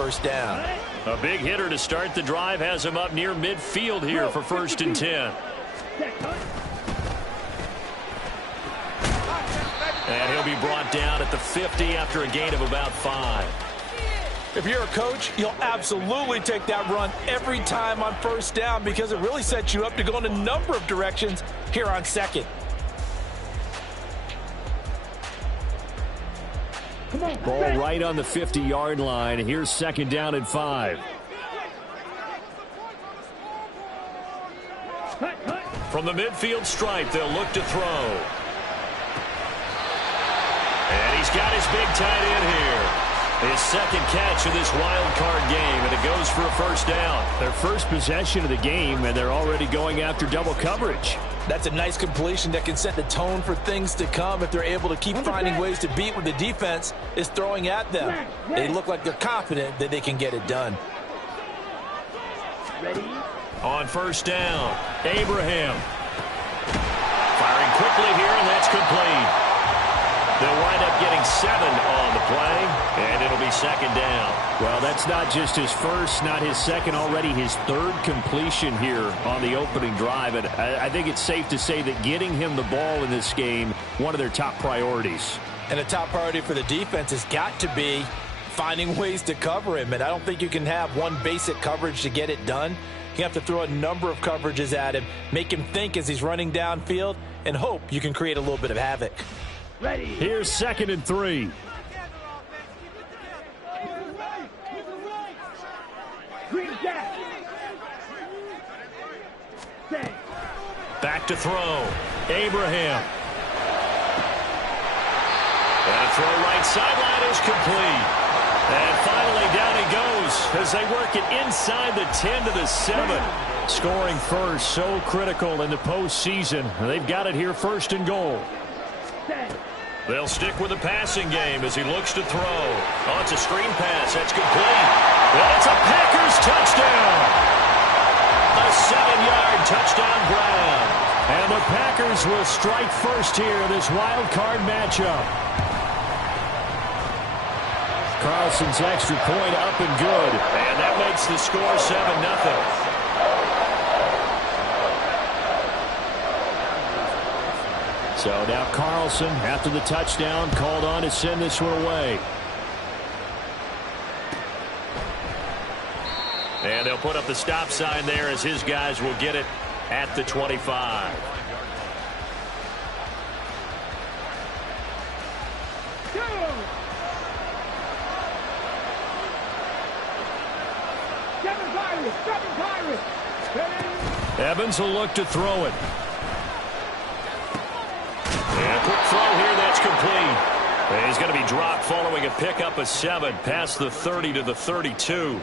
first down. A big hitter to start the drive has him up near midfield here for 1st and 10. And he'll be brought down at the 50 after a gain of about 5. If you're a coach, you'll absolutely take that run every time on first down because it really sets you up to go in a number of directions here on 2nd. Ball right on the 50-yard line. Here's 2nd down and 5. From the midfield stripe, they'll look to throw. And he's got his big tight end here. His 2nd catch of this wild card game, and it goes for a first down. Their first possession of the game, and they're already going after double coverage. That's a nice completion that can set the tone for things to come if they're able to keep finding ways to beat what the defense is throwing at them. They look like they're confident that they can get it done. On first down, Abraham. Firing quickly here, and that's complete. They'll wind up getting 7 on the play, and it'll be 2nd down. Well, that's not just his first, not his second, already his 3rd completion here on the opening drive. And I think it's safe to say that getting him the ball in this game, one of their top priorities. And a top priority for the defense has got to be finding ways to cover him. And I don't think you can have one basic coverage to get it done. You have to throw a number of coverages at him, make him think as he's running downfield, and hope you can create a little bit of havoc. Here's 2nd and 3. Back to throw. Abraham. And a throw right sideline is complete. And finally down he goes as they work it inside the 10 to the 7. Scoring first, so critical in the postseason. They've got it here 1st and goal. They'll stick with the passing game as he looks to throw. Oh, it's a screen pass. That's complete. And it's a Packers touchdown. A 7-yard touchdown grab. And the Packers will strike first here in this wild card matchup. Carlson's extra point up and good. And that makes the score 7-0. So now Carlson, after the touchdown, called on to send this one away. And they'll put up the stop sign there as his guys will get it at the 25. Evans will look to throw it. And a quick throw here, that's complete. And he's going to be dropped following a pickup of 7 past the 30 to the 32.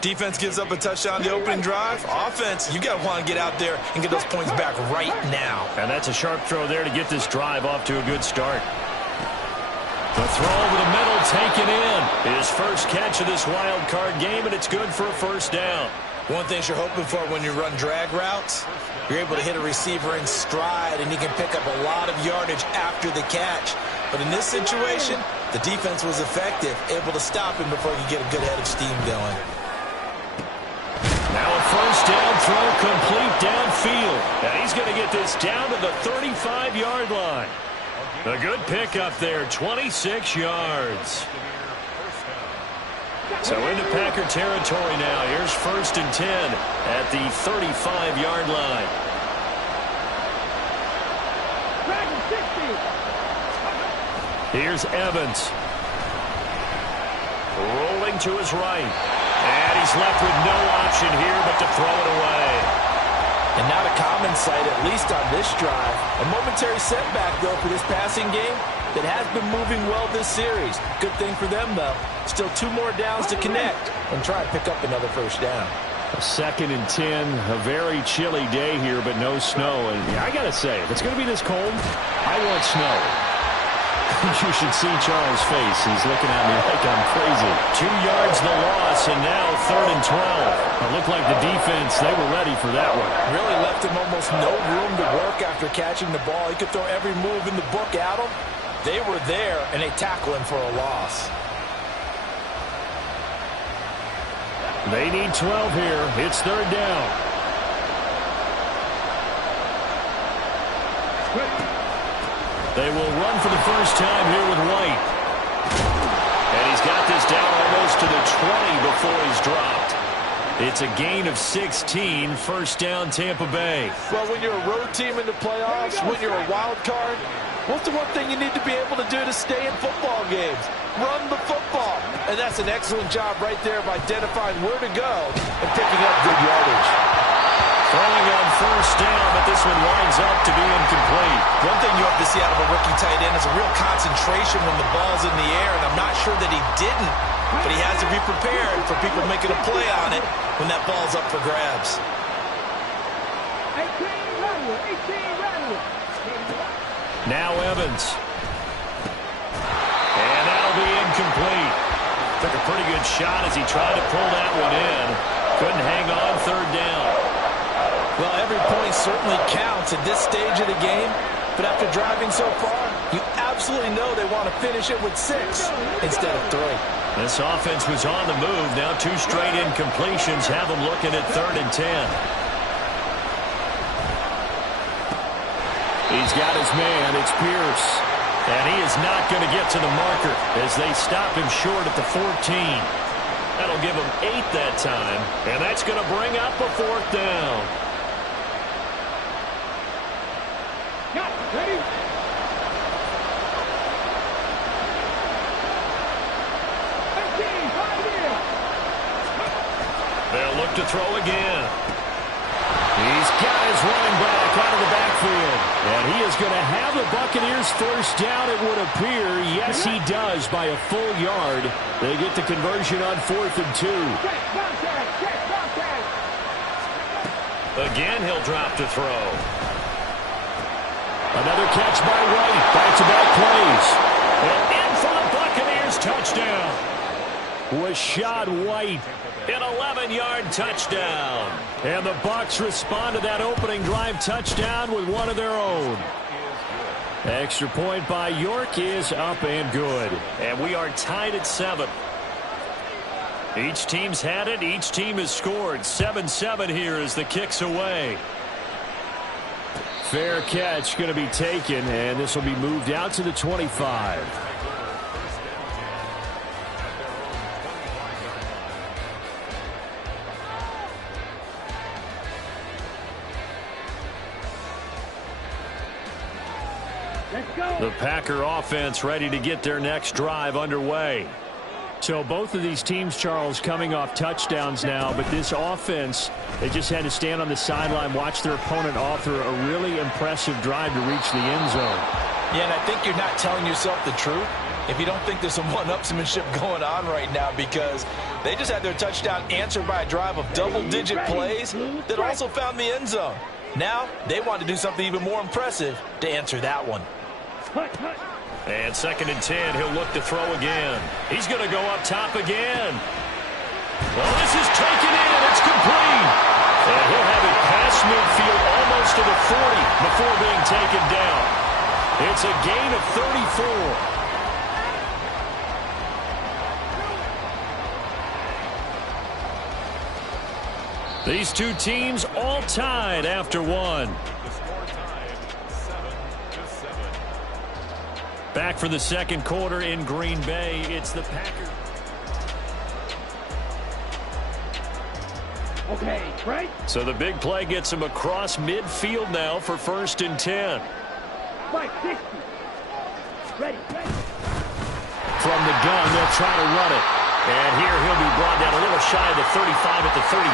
Defense gives up a touchdown the opening drive. Offense, you got to want to get out there and get those points back right now. And that's a sharp throw there to get this drive off to a good start. The throw over the middle taken in. His first catch of this wild card game, and it's good for a first down. One thing you're hoping for when you run drag routes, you're able to hit a receiver in stride, and he can pick up a lot of yardage after the catch. But in this situation, the defense was effective, able to stop him before he could get a good head of steam going. Now a first down throw complete downfield. And he's going to get this down to the 35-yard line. A good pickup there, 26 yards. So into Packer territory now. Here's 1st and 10 at the 35-yard line. Here's Evans. Rolling to his right. And he's left with no option here but to throw it away. And not a common sight, at least on this drive. A momentary setback, though, for this passing game that has been moving well this series. Good thing for them, though. Still 2 more downs to connect and try to pick up another first down. 2nd and 10, a very chilly day here, but no snow. And I got to say, if it's going to be this cold, I want snow. You should see Charles' face. He's looking at me like I'm crazy. 2 yards the loss, and now 3rd and 12. It looked like the defense, they were ready for that one. Really left him almost no room to work after catching the ball. He could throw every move in the book at him. They were there, and they tackle him for a loss. They need 12 here. It's third down. They will run for the first time here with White. And he's got this down almost to the 20 before he's dropped. It's a gain of 16, first down Tampa Bay. Well, when you're a road team in the playoffs, when you're a wild card, what's the one thing you need to be able to do to stay in football games? Run the football. And that's an excellent job right there of identifying where to go and picking up good yardage. Throwing on first down, but this one winds up to be incomplete. One thing you have to see out of a rookie tight end is a real concentration when the ball's in the air, and I'm not sure that he didn't, but he has to be prepared for people making a play on it when that ball's up for grabs. 18 running. Now Evans. And that'll be incomplete. Took a pretty good shot as he tried to pull that one in. Couldn't hang on third down. Well, every point certainly counts at this stage of the game, but after driving so far, you absolutely know they want to finish it with 6 instead of 3. This offense was on the move. Now 2 straight incompletions have them looking at 3rd and 10. He's got his man. It's Pierce. And he is not going to get to the marker as they stop him short at the 14. That'll give him 8 that time, and that's going to bring up a 4th down. Ready? They'll look to throw again. He's got his running back out of the backfield. And he is going to have the Buccaneers first down, it would appear. Yes, he does by a full yard. They get the conversion on 4th and 2. Again, he'll drop to throw. Another catch by White. Back-to-back plays. And in for the Buccaneers touchdown. Rashad White, an 11-yard touchdown. And the Bucs respond to that opening drive touchdown with one of their own. Extra point by York is up and good. And we are tied at 7. Each team's had it. Each team has scored. 7-7 here as the kick's away. Fair catch going to be taken, and this will be moved out to the 25. The Packer offense ready to get their next drive underway. So both of these teams, Charles, coming off touchdowns now, but this offense, they just had to stand on the sideline, watch their opponent author a really impressive drive to reach the end zone. Yeah, and I think you're not telling yourself the truth if you don't think there's some one-upsmanship going on right now, because they just had their touchdown answered by a drive of double-digit plays that also found the end zone. Now they want to do something even more impressive to answer that one. And 2nd and 10, he'll look to throw again. He's going to go up top again. Well, this is taken in. It's complete. And he'll have it past midfield almost to the 40 before being taken down. It's a gain of 34. These two teams all tied after one. Back for the second quarter in Green Bay. It's the Packers. Okay, right? So the big play gets him across midfield now for 1st and 10. Right, 60. Ready. From the gun, they'll try to run it. And here he'll be brought down a little shy of the 35 at the 36.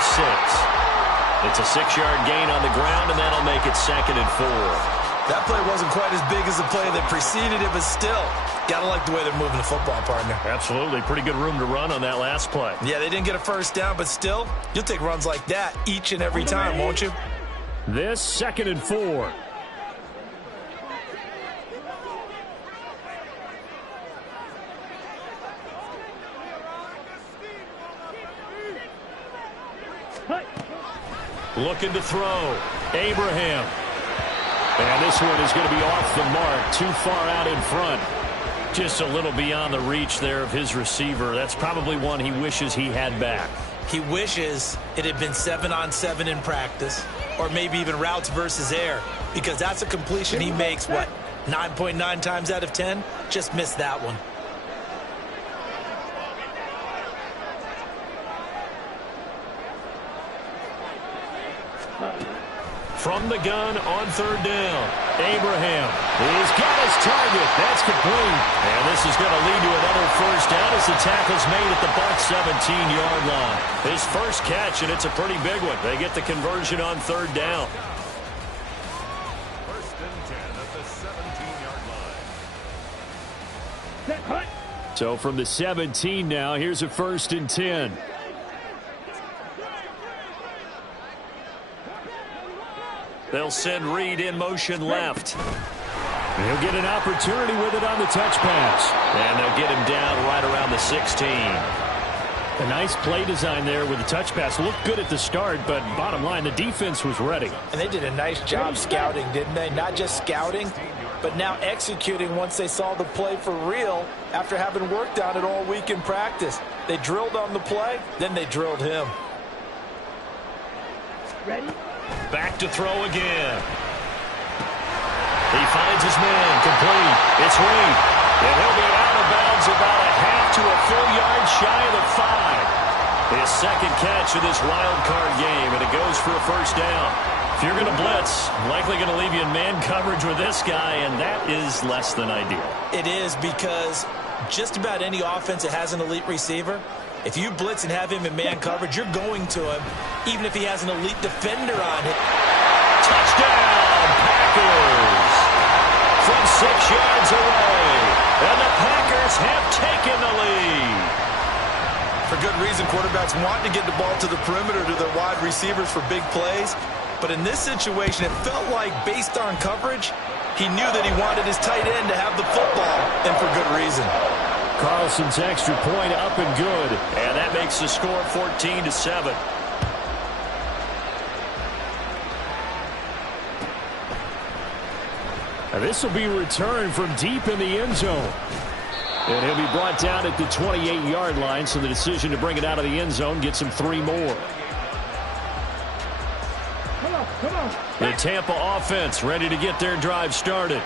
It's a 6-yard gain on the ground, and that'll make it 2nd and 4. That play wasn't quite as big as the play that preceded it, but still, gotta like the way they're moving the football, partner. Absolutely. Pretty good room to run on that last play. Yeah, they didn't get a first down, but still, you'll take runs like that each and every time, won't you? This 2nd and 4. Looking to throw. Abraham. And this one is going to be off the mark, too far out in front. Just a little beyond the reach there of his receiver. That's probably one he wishes he had back. He wishes it had been 7-on-7 in practice, or maybe even routes versus air, because that's a completion he makes, 9.9 times out of 10? Just missed that one. From the gun on third down, Abraham. He's got his target. That's complete. And this is going to lead to another first down as the tackle's made at the Bucs 17-yard line. His first catch, and it's a pretty big one. They get the conversion on third down. First and 10 at the 17-yard line. Set, hut. So from the 17 now, here's a first and 10. They'll send Reed in motion left. He'll get an opportunity with it on the touch pass. And they'll get him down right around the 16. A nice play design there with the touch pass. Looked good at the start, but bottom line, the defense was ready. And they did a nice job scouting, didn't they? Not just scouting, but now executing once they saw the play for real after having worked on it all week in practice. They drilled on the play, then they drilled him. Ready? Back to throw again. He finds his man, complete. It's Reed. And he'll be out of bounds about a half to a full yard shy of the 5. His second catch of this wild card game, and it goes for a first down. If you're going to blitz, likely going to leave you in man coverage with this guy, and that is less than ideal. It is, because just about any offense that has an elite receiver, if you blitz and have him in man coverage, you're going to him, even if he has an elite defender on him. Touchdown, Packers! From 6 yards away, and the Packers have taken the lead. For good reason, quarterbacks want to get the ball to the perimeter to their wide receivers for big plays. But in this situation, it felt like, based on coverage, he knew that he wanted his tight end to have the football, and for good reason. Carlson's extra point up and good. And that makes the score 14-7. And this will be returned from deep in the end zone. And he'll be brought down at the 28-yard line, so the decision to bring it out of the end zone gets him 3 more. Come on. The Tampa offense ready to get their drive started.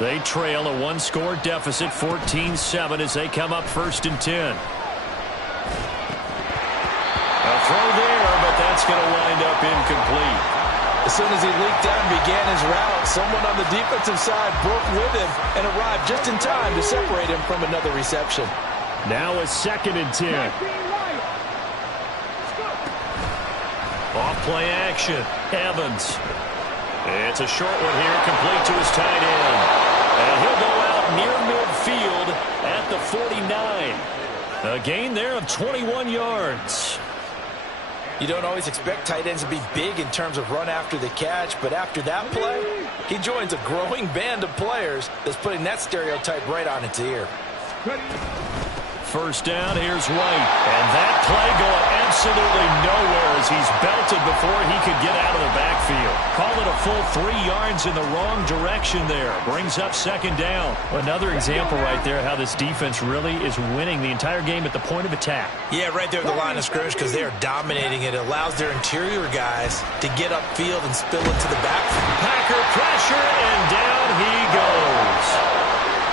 They trail a 1-score deficit, 14-7, as they come up first and 10. A throw there, but that's going to wind up incomplete. As soon as he leaked out and began his route, someone on the defensive side broke with him and arrived just in time to separate him from another reception. Now a second and 10. Off play action. Evans. It's a short one here, complete to his tight end. And he'll go out near midfield at the 49. A gain there of 21 yards. You don't always expect tight ends to be big in terms of run after the catch, but after that play, he joins a growing band of players that's putting that stereotype right on its ear. First down, here's White. And that play going absolutely nowhere as he's belted before he could get out of the backfield. Call it a full 3 yards in the wrong direction there. Brings up second down. Another example right there how this defense really is winning the entire game at the point of attack. Yeah, right there at the line of scrimmage, because they are dominating it. It allows their interior guys to get upfield and spill into the backfield. Packer pressure, and down he goes.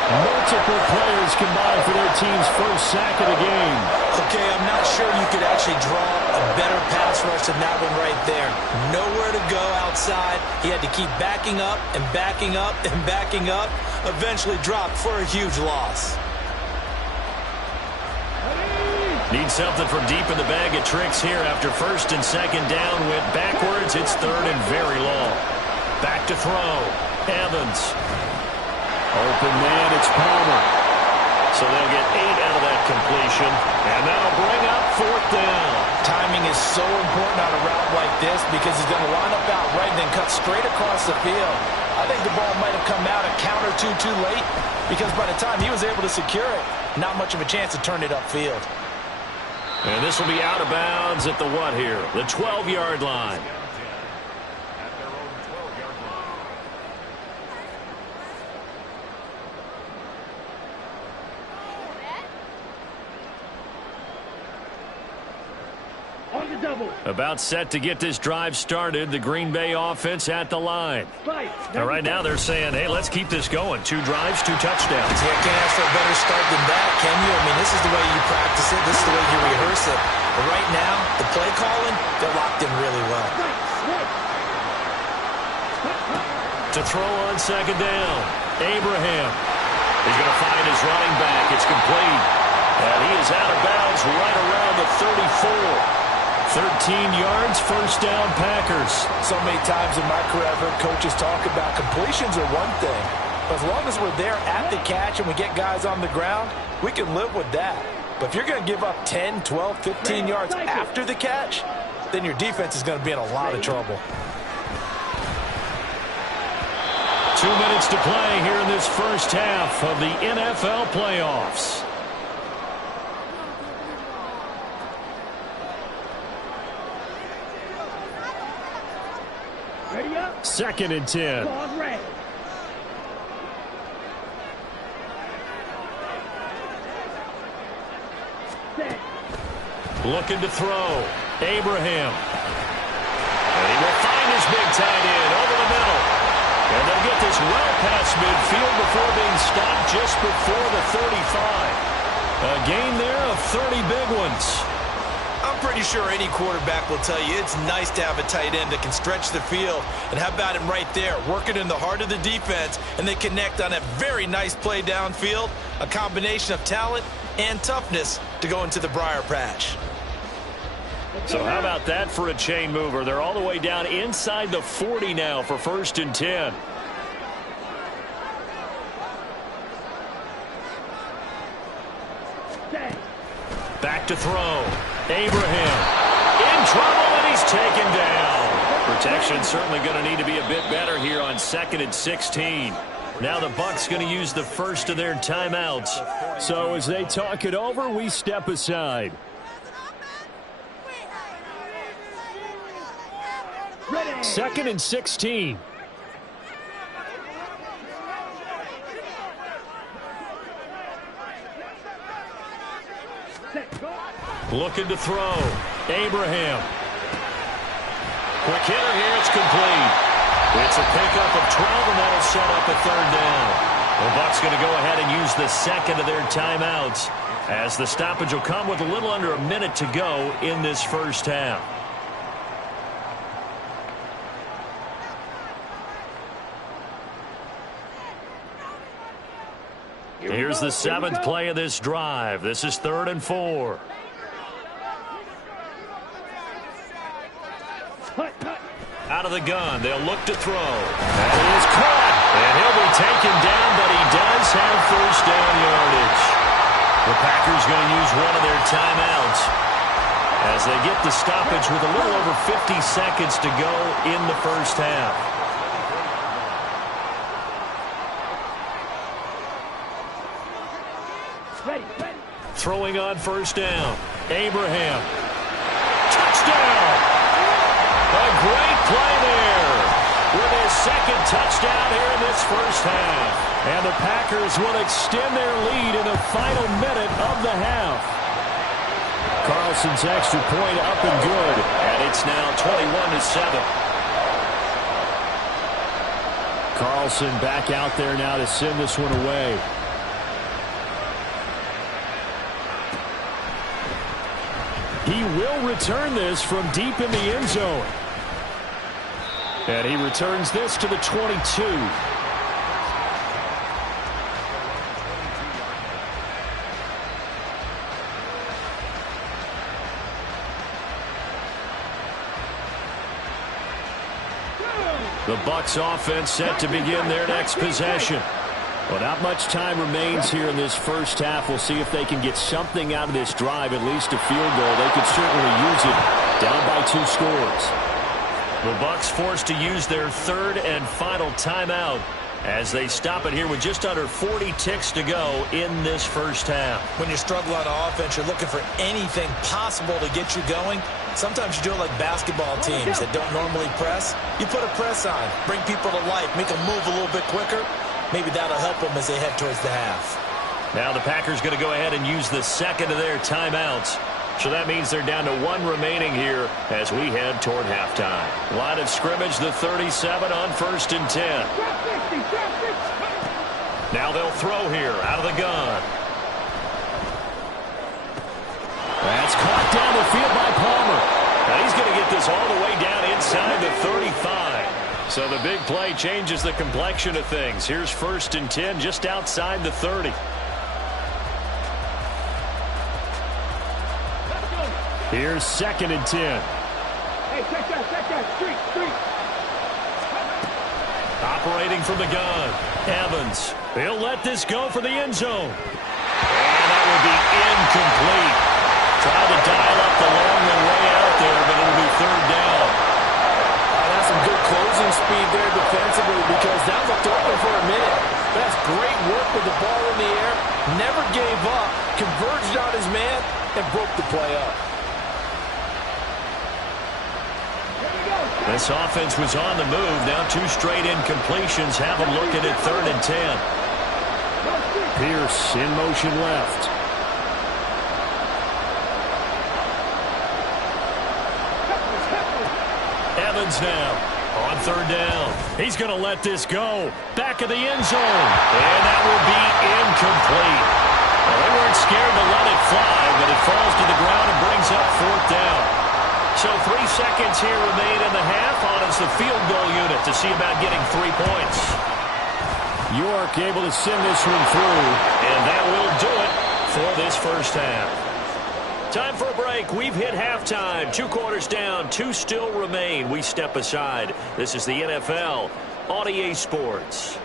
Multiple players combined for their team's first sack of the game. Okay, I'm not sure you could actually draw a better pass rush than that one right there. Nowhere to go outside. He had to keep backing up and backing up and backing up. Eventually dropped for a huge loss. Need something from deep in the bag of tricks here after first and second down. Went backwards. It's third and very long. Back to throw. Evans. Open man, it's Palmer. So they'll get 8 out of that completion. And that'll bring up fourth down. Timing is so important on a route like this because he's going to line up out right and then cut straight across the field. I think the ball might have come out a count or two too late because by the time he was able to secure it, not much of a chance to turn it upfield. And this will be out of bounds at the what here? The 12-yard line. On the double. About set to get this drive started. The Green Bay offense at the line. Now, right now they're saying, hey, let's keep this going. 2 drives, 2 touchdowns. Yeah, can't ask for a better start than that, can you? I mean, this is the way you practice it. This is the way you rehearse it. But right now, the play calling, they're locked in really well. To throw on second down, Abraham. He's going to find his running back. It's complete. And he is out of bounds right around the 34. 13 yards, first down, Packers. So many times in my career, I've heard coaches talk about completions are one thing. But as long as we're there at the catch and we get guys on the ground, we can live with that. But if you're going to give up 10, 12, 15 yards after the catch, then your defense is going to be in a lot of trouble. 2 minutes to play here in this first half of the NFL playoffs. Ready up. 2nd and 10. Ball's ready. Set. Looking to throw. Abraham. And he will find his big tight end over the middle. And they'll get this well past midfield before being stopped just before the 35. A gain there of 30 big ones. I'm pretty sure any quarterback will tell you it's nice to have a tight end that can stretch the field. And how about him right there, working in the heart of the defense, and they connect on a very nice play downfield, a combination of talent and toughness to go into the briar patch. So how about that for a chain mover? They're all the way down inside the 40 now for 1st and 10. Set. Back to throw. Abraham in trouble, and he's taken down. Protection certainly going to need to be a bit better here on 2nd and 16. Now the Bucs going to use the first of their timeouts. So as they talk it over, we step aside. Ready. 2nd and 16. Set. Go. Looking to throw. Abraham. Quick hitter here. It's complete. It's a pickup of 12, and that'll set up a 3rd down. The Bucs going to go ahead and use the 2nd of their timeouts, as the stoppage will come with a little under a minute to go in this first half. Here's the 7th play of this drive. This is 3rd and 4. Out of the gun, they'll look to throw. And he is caught. And he'll be taken down, but he does have first down yardage. The Packers going to use one of their timeouts as they get the stoppage with a little over 50 seconds to go in the first half. Ready. Ready. Throwing on first down. Abraham. Touchdown! A great play there with his 2nd touchdown here in this first half. And the Packers will extend their lead in the final minute of the half. Carlson's extra point up and good. And it's now 21-7. Carlson back out there now to send this one away. He will return this from deep in the end zone. And he returns this to the 22. The Bucs offense set to begin their next possession. Well, not much time remains here in this first half. We'll see if they can get something out of this drive, at least a field goal. They could certainly use it down by 2 scores. The Bucs forced to use their 3rd and final timeout as they stop it here with just under 40 ticks to go in this first half. When you struggle on offense, you're looking for anything possible to get you going. Sometimes you do it like basketball teams that don't normally press. You put a press on, bring people to life, make them move a little bit quicker. Maybe that'll help them as they head towards the half. Now the Packers going to go ahead and use the 2nd of their timeouts So that means they're down to 1 remaining here as we head toward halftime. Line of scrimmage, the 37 on 1st and 10. Now they'll throw here out of the gun. That's caught down the field by Palmer. Now he's going to get this all the way down inside the 35. So the big play changes the complexion of things. Here's 1st and 10 just outside the 30. Here's 2nd and 10. Hey, check that, street. Operating from the gun. Evans. He'll let this go for the end zone. And that will be incomplete. Tried to dial up the long way out there, but it'll be 3rd down. That's some good closing speed there defensively because that looked open for a minute. That's great work with the ball in the air. Never gave up. Converged on his man and broke the play up. This offense was on the move. Now 2 straight incompletions have them looking at 3rd and 10. Pierce in motion left. Evans now on 3rd down. He's going to let this go. Back of the end zone. And that will be incomplete. Well, they weren't scared to let it fly, but it falls to the ground and brings up 4th down. So 3 seconds here remain in the half on as the field goal unit to see about getting 3 points. York able to send this one through, and that will do it for this first half. Time for a break. We've hit halftime. 2 quarters down, 2 still remain. We step aside. This is the NFL on EA Sports.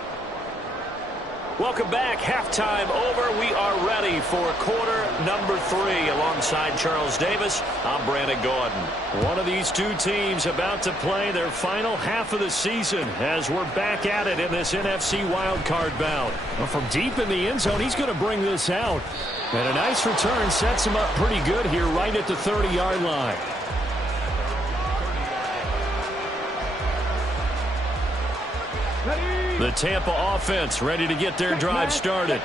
Welcome back. Halftime over. We are ready for quarter number 3. Alongside Charles Davis, I'm Brandon Gordon. One of these 2 teams about to play their final half of the season as we're back at it in this NFC wildcard bout. Well, from deep in the end zone, he's going to bring this out. And a nice return sets him up pretty good here right at the 30-yard line. The Tampa offense ready to get their drive started.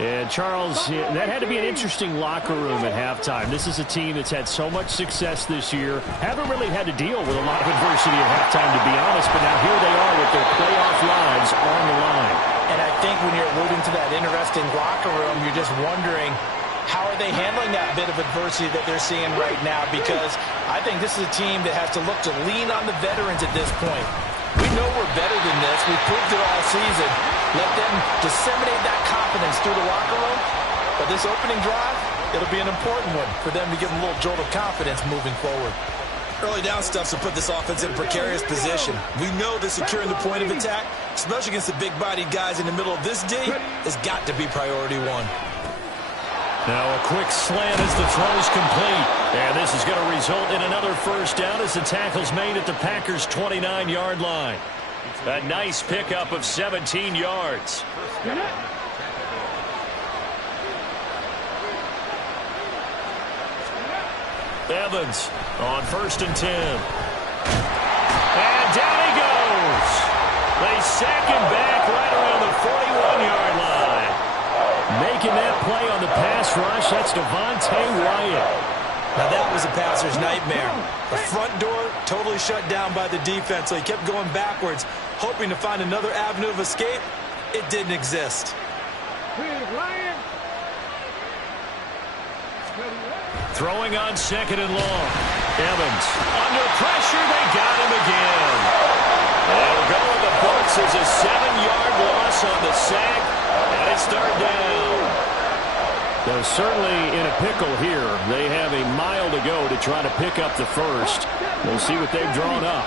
And Charles, that had to be an interesting locker room at halftime. This is a team that's had so much success this year. Haven't really had to deal with a lot of adversity at halftime, to be honest. But now here they are with their playoff lives on the line. And I think when you're alluding to that interesting locker room, you're just wondering, how are they handling that bit of adversity that they're seeing right now? Because I think this is a team that has to look to lean on the veterans at this point. We know we're better than this. We've proved it all season. Let them disseminate that confidence through the locker room. But this opening drive, it'll be an important one for them to give them a little jolt of confidence moving forward. Early down stuff will put this offense in a precarious position. We know that securing the point of attack, especially against the big-bodied guys in the middle of this D, has got to be priority 1. Now a quick slant as the throw's complete. And this is going to result in another first down as the tackle's made at the Packers' 29-yard line. A nice pickup of 17 yards. Evans on 1st and 10. And down he goes. They sack him back right around the 41-yard line. Making that play on the pass rush, that's Devontae Wyatt. Now that was a passer's nightmare. The front door totally shut down by the defense, so he kept going backwards, hoping to find another avenue of escape. It didn't exist. Throwing on 2nd and long. Evans under pressure. They got him again. They'll go with the Bucs as a 7-yard loss on the sack, and it's 3rd down. They're certainly in a pickle here. They have a mile to go to try to pick up the first. We'll see what they've drawn up.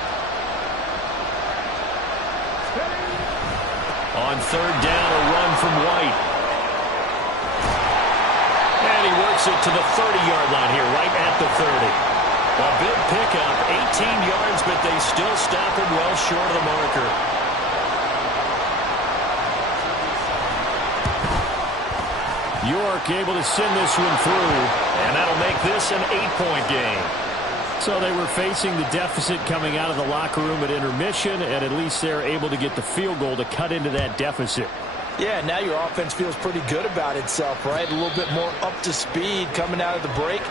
On 3rd down, a run from White. And he works it to the 30-yard line here, right at the 30. A big pickup, 18 yards, but they still stop him well short of the marker. York able to send this one through, and that'll make this an 8-point game. So they were facing the deficit coming out of the locker room at intermission, and at least they're able to get the field goal to cut into that deficit. Yeah, now your offense feels pretty good about itself, right? A little bit more up to speed coming out of the break.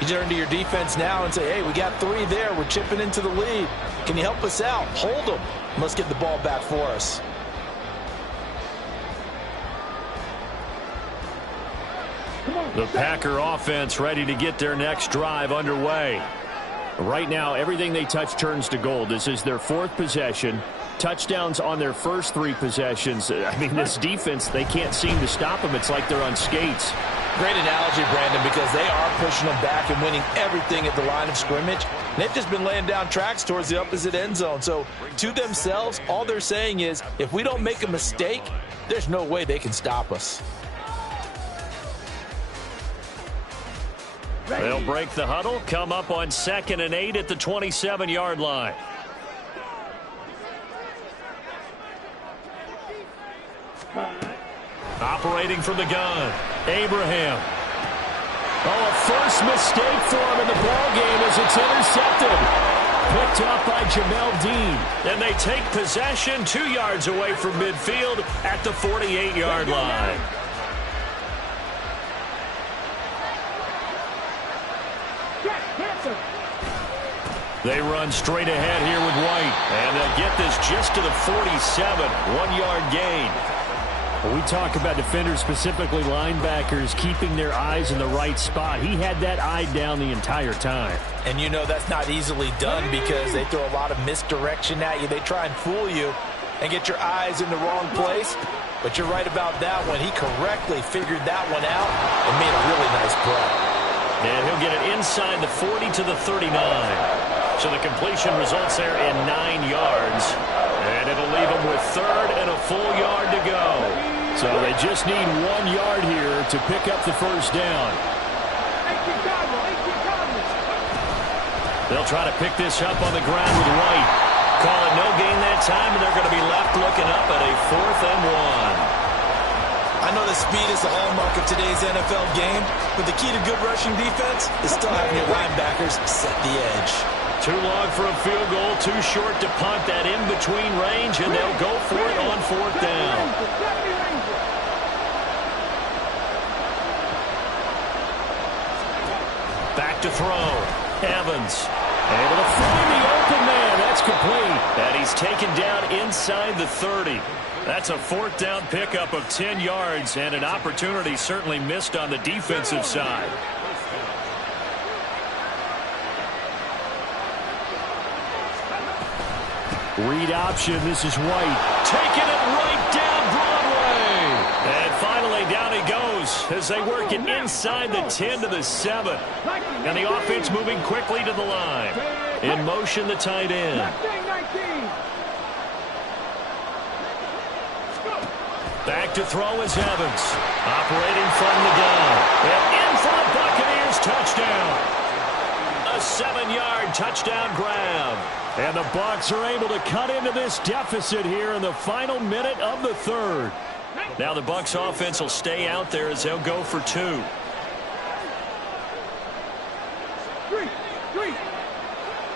You turn to your defense now and say, hey, we got 3 there. We're chipping into the lead. Can you help us out? Hold them. Let's get the ball back for us. The Packer offense ready to get their next drive underway. Right now, everything they touch turns to gold. This is their 4th possession. Touchdowns on their first 3 possessions. I mean, this defense, they can't seem to stop them. It's like they're on skates. Great analogy, Brandon, because they are pushing them back and winning everything at the line of scrimmage. And they've just been laying down tracks towards the opposite end zone. So to themselves, all they're saying is, if we don't make a mistake, there's no way they can stop us. They'll break the huddle, come up on 2nd and 8 at the 27-yard line. Operating from the gun, Abraham. Oh, a first mistake for him in the ballgame as it's intercepted. Picked up by Jamel Dean. And they take possession 2 yards away from midfield at the 48-yard line. They run straight ahead here with White. And they'll get this just to the 47. 1-yard gain. We talk about defenders, specifically linebackers, keeping their eyes in the right spot. He had that eye down the entire time. And you know that's not easily done because they throw a lot of misdirection at you. They try and fool you and get your eyes in the wrong place. But you're right about that one. He correctly figured that one out and made a really nice play. And he'll get it inside the 40 to the 39. So the completion results there in 9 yards. And it'll leave them with 3rd and a full yard to go. So they just need 1 yard here to pick up the first down. They'll try to pick this up on the ground with White. Call it no gain that time, and they're going to be left looking up at a 4th and 1. I know that speed is the hallmark of today's NFL game, but the key to good rushing defense is still having your linebackers set the edge. Too long for a field goal, too short to punt that in-between range, and they'll go for it on 4th down. Back to throw. Evans able to find the open man. That's complete. And he's taken down inside the 30. That's a 4th down pickup of 10 yards, and an opportunity certainly missed on the defensive side. Read option. This is White. Taking it right down Broadway. And finally down he goes as they work it inside the 10 to the 7. And the offense moving quickly to the line. In motion, the tight end. Back to throw is Evans. Operating from the gun. And in front, Buccaneers touchdown. A 7-yard touchdown grab. And the Bucs are able to cut into this deficit here in the final minute of the 3rd. Now the Bucs offense will stay out there as they'll go for 2. 3,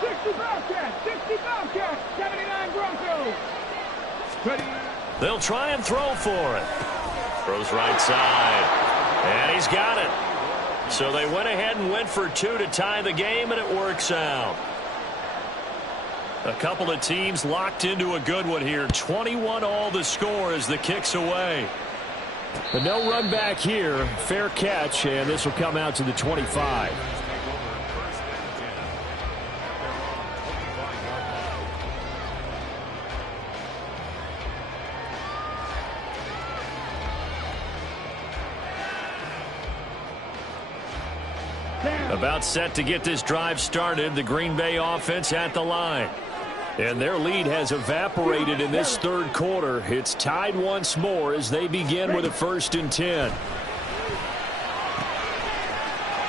60 Bobcats, 60 Bobcats, 79 Broncos. Ready. They'll try and throw for it. Throws right side. And he's got it. So they went ahead and went for 2 to tie the game, and it works out. A couple of teams locked into a good one here. 21 all the score as the kick's away. But no run back here. Fair catch, and this will come out to the 25. About set to get this drive started. The Green Bay offense at the line. And their lead has evaporated in this 3rd quarter. It's tied once more as they begin with a 1st and 10.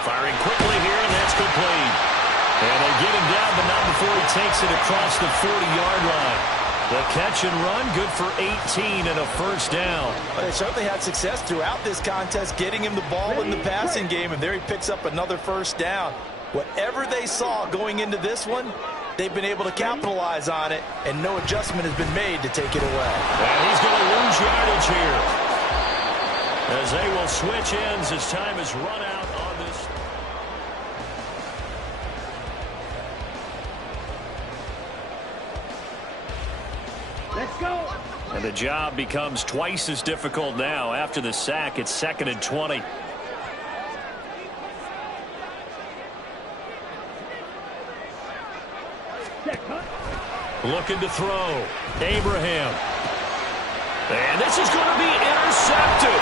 Firing quickly here, and that's complete. And they get him down, but not before he takes it across the 40-yard line. The catch and run, good for 18 and a 1st down. Well, they certainly had success throughout this contest, getting him the ball in the passing game, and there he picks up another 1st down. Whatever they saw going into this one, they've been able to capitalize on it, and no adjustment has been made to take it away. And he's going to lose yardage here, as they will switch ends as time is run out on this. Go. And the job becomes twice as difficult now after the sack. It's 2nd and 20. Looking to throw. Abraham. And this is going to be intercepted.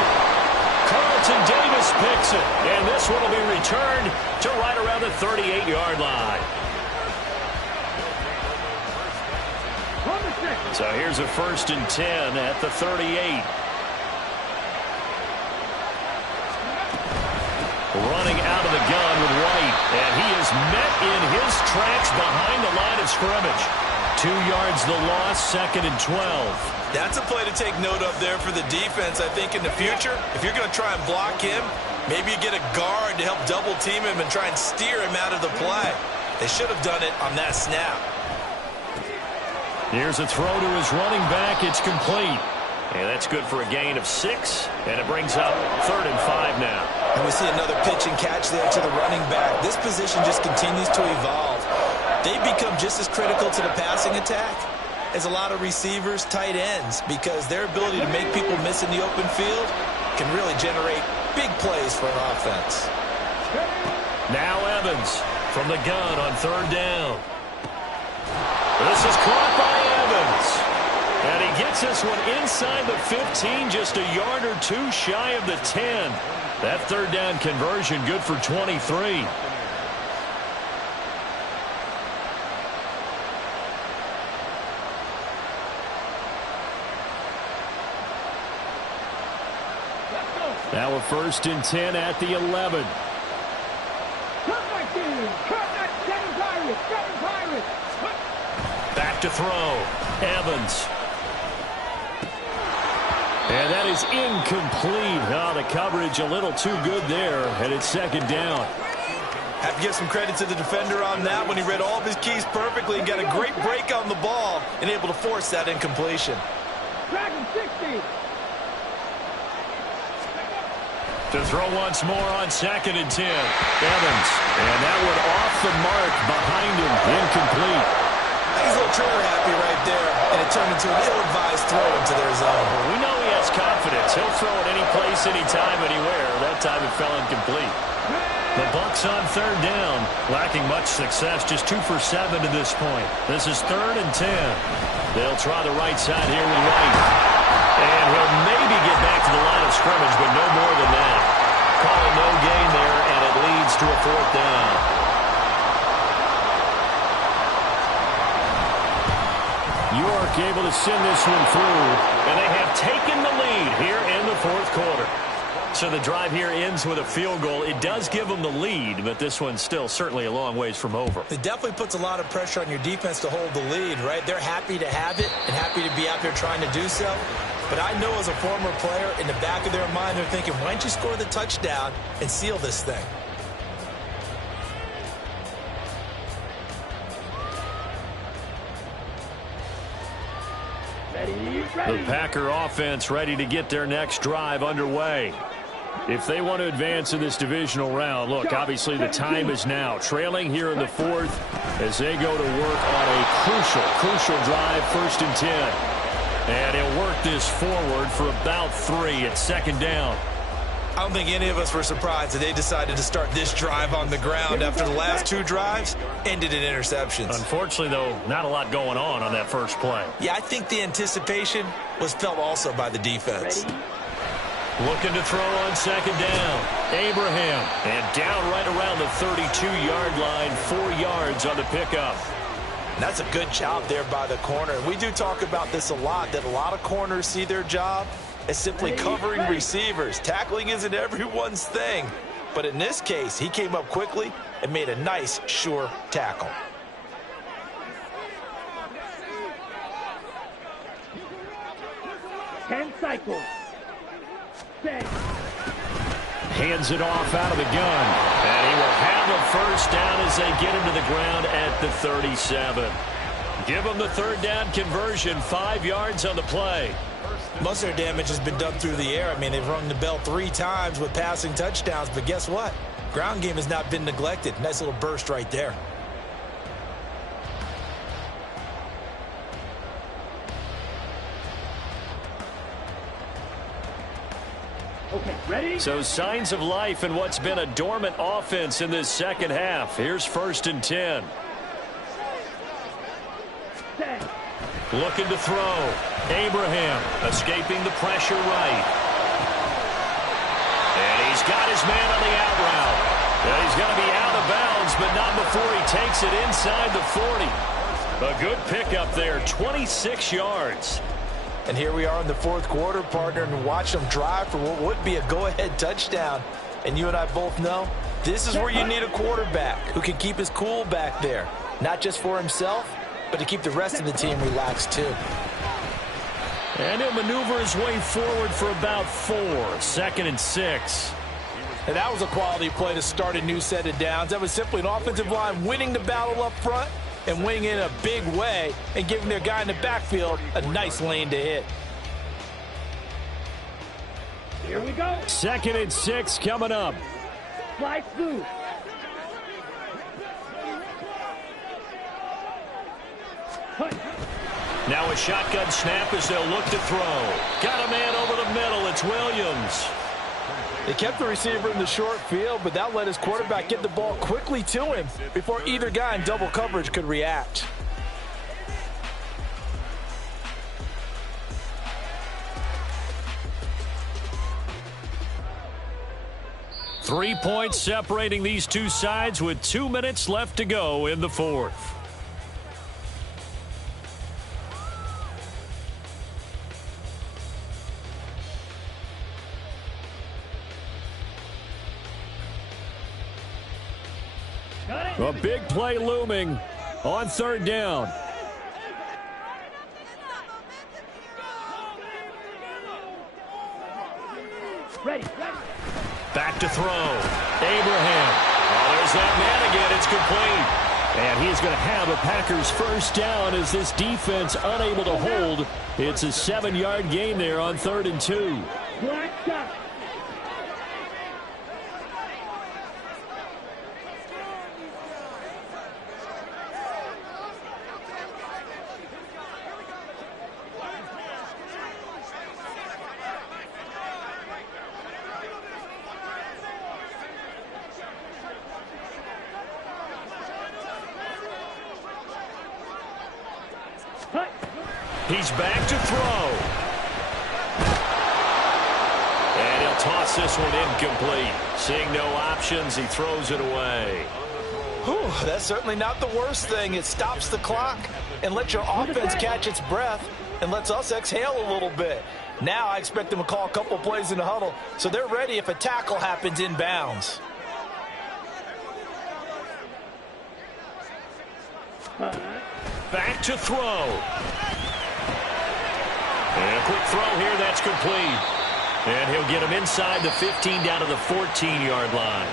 Carlton Davis picks it. And this one will be returned to right around the 38-yard line. So here's a 1st and 10 at the 38. Running out of the gun with White. And he is met in his tracks behind the line of scrimmage. 2 yards the loss, 2nd and 12. That's a play to take note of there for the defense. I think in the future, if you're going to try and block him, maybe you get a guard to help double team him and try and steer him out of the play. They should have done it on that snap. Here's a throw to his running back. It's complete. And that's good for a gain of 6. And it brings up 3rd and 5 now. And we see another pitch and catch there to the running back. This position just continues to evolve. They've become just as critical to the passing attack as a lot of receivers, tight ends, because their ability to make people miss in the open field can really generate big plays for an offense. Now Evans from the gun on 3rd down. This is caught by Evans. And he gets this one inside the 15, just a yard or 2 shy of the 10. That 3rd down conversion good for 23. Now a 1st and 10 at the 11. Back to throw. Evans. And that is incomplete. Oh, the coverage a little too good there, and it's 2nd down. Have to give some credit to the defender on that when he read all of his keys perfectly and got a great break on the ball and able to force that incompletion. Dragon 60. To throw once more on 2nd and 10. Evans. And that one off the mark behind him. Incomplete. He's a little trigger happy right there, and it turned into an ill-advised throw into their zone. Well, we know he has confidence. He'll throw it any place, anytime, anywhere. That time it fell incomplete. The Bucs on 3rd down, lacking much success, just 2 for 7 to this point. This is 3rd and 10. They'll try the right side here with White. And he'll maybe get back to the line of scrimmage, but no more than that. Call a no gain there, and it leads to a 4th down. York able to send this one through, and they have taken the lead here in the 4th quarter. So the drive here ends with a field goal. It does give them the lead, but this one's still certainly a long ways from over. It definitely puts a lot of pressure on your defense to hold the lead, right? They're happy to have it and happy to be out there trying to do so. But I know as a former player, in the back of their mind, they're thinking, why don't you score the touchdown and seal this thing? The Packer offense ready to get their next drive underway. If they want to advance in this divisional round, look, obviously the time is now. Trailing here in the 4th as they go to work on a crucial drive, 1st and 10. And he'll work this forward for about 3 at 2nd down. I don't think any of us were surprised that they decided to start this drive on the ground after the last 2 drives ended in interceptions. Unfortunately, though, not a lot going on that first play. Yeah, I think the anticipation was felt also by the defense. Looking to throw on 2nd down. Abraham. And down right around the 32-yard line, 4 yards on the pickup. And that's a good job there by the corner. And we do talk about this a lot, that a lot of corners see their job as simply covering receivers. Tackling isn't everyone's thing. But in this case, he came up quickly and made a nice, sure tackle. Ten cycles. Hands it off out of the gun. And he will have a 1st down as they get him to the ground at the 37. Give them the 3rd down conversion, 5 yards on the play. Most of their damage has been done through the air. I mean, they've rung the bell 3 times with passing touchdowns, but guess what? Ground game has not been neglected. Nice little burst right there. Ready? So signs of life in what's been a dormant offense in this second half. Here's 1st and 10. 10. Looking to throw. Abraham escaping the pressure right. And he's got his man on the out route. And he's going to be out of bounds, but not before he takes it inside the 40. A good pickup there, 26 yards. And here we are in the 4th quarter, partner, and watch them drive for what would be a go-ahead touchdown. And you and I both know this is where you need a quarterback who can keep his cool back there, not just for himself, but to keep the rest of the team relaxed too. And he'll maneuver his way forward for about 4. 2nd and 6. And that was a quality play to start a new set of downs. That was simply an offensive line winning the battle up front and winning in a big way and giving their guy in the backfield a nice lane to hit. Here we go. 2nd and 6 coming up. Fly through. Now a shotgun snap as they'll look to throw. Got a man over the middle. It's Williams. They kept the receiver in the short field, but that let his quarterback get the ball quickly to him before either guy in double coverage could react. Three points separating these two sides with 2 minutes left to go in the 4th. A big play looming on 3rd down. Ready. Back to throw. Abraham. Oh, there's that man again. It's complete. And he's going to have a Packers 1st down as this defense unable to hold. It's a 7-yard gain there on 3rd and 2. Black shot. He's back to throw. And he'll toss this one incomplete. Seeing no options, he throws it away. Whew, that's certainly not the worst thing. It stops the clock and lets your offense catch its breath and lets us exhale a little bit. Now I expect them to call a couple plays in the huddle so they're ready if a tackle happens inbounds. Back to throw. And a quick throw here, that's complete. And he'll get him inside the 15 down to the 14-yard line.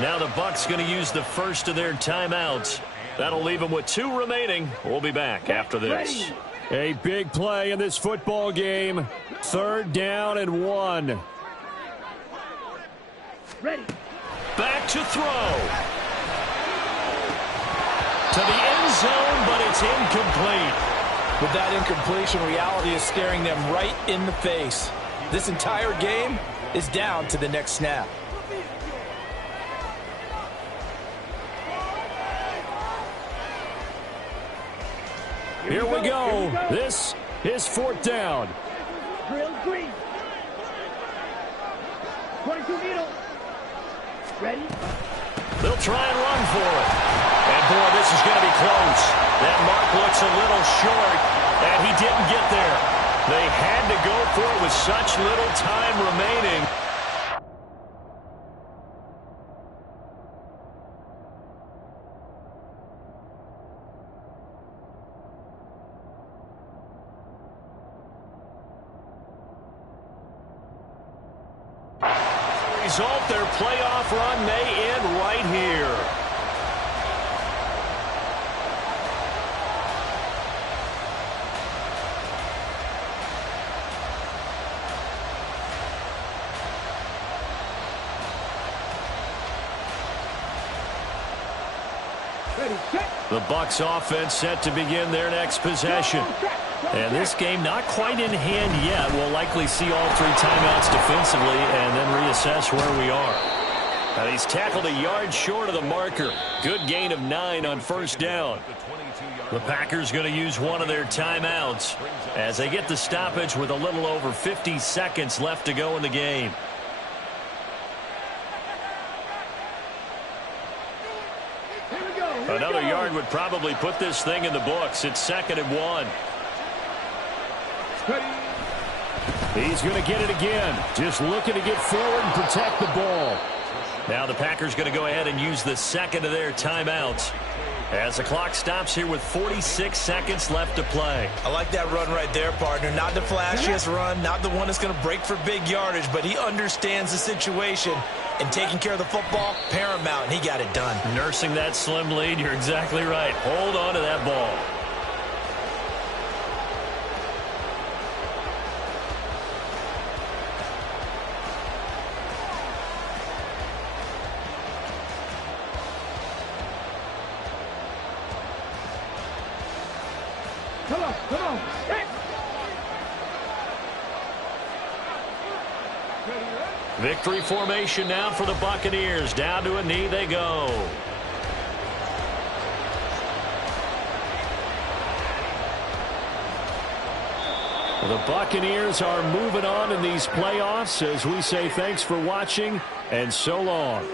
Now the Bucs going to use the first of their timeouts. That'll leave them with 2 remaining. We'll be back after this. A big play in this football game. 3rd down and 1. Ready. Back to throw. To the end zone, but it's incomplete. With that incompletion, reality is staring them right in the face. This entire game is down to the next snap. Here we go. This is 4th down. Drill green. 22 needle. Ready. They'll try and run for it. And, boy, this is going to be close. That mark looks a little short, and he didn't get there. They had to go for it with such little time remaining. Result, their playoff run may end right here. Ready, check. The Bucs offense set to begin their next possession. And this game not quite in hand yet. We'll likely see all 3 timeouts defensively and then reassess where we are. And he's tackled a yard short of the marker. Good gain of 9 on first down. The Packers going to use one of their timeouts as they get the stoppage with a little over 50 seconds left to go in the game. Another yard would probably put this thing in the books. It's 2nd and 1. He's going to get it again. Just looking to get forward and protect the ball. Now the Packers going to go ahead and use the 2nd of their timeouts as the clock stops here with 46 seconds left to play. I like that run right there, partner. Not the flashiest run, not the one that's going to break for big yardage, but he understands the situation, and taking care of the football, paramount, and he got it done. Nursing that slim lead, you're exactly right. Hold on to that ball. Come on. Hey. Victory formation now for the Buccaneers. Down to a knee they go. The Buccaneers are moving on in these playoffs as we say thanks for watching and so long.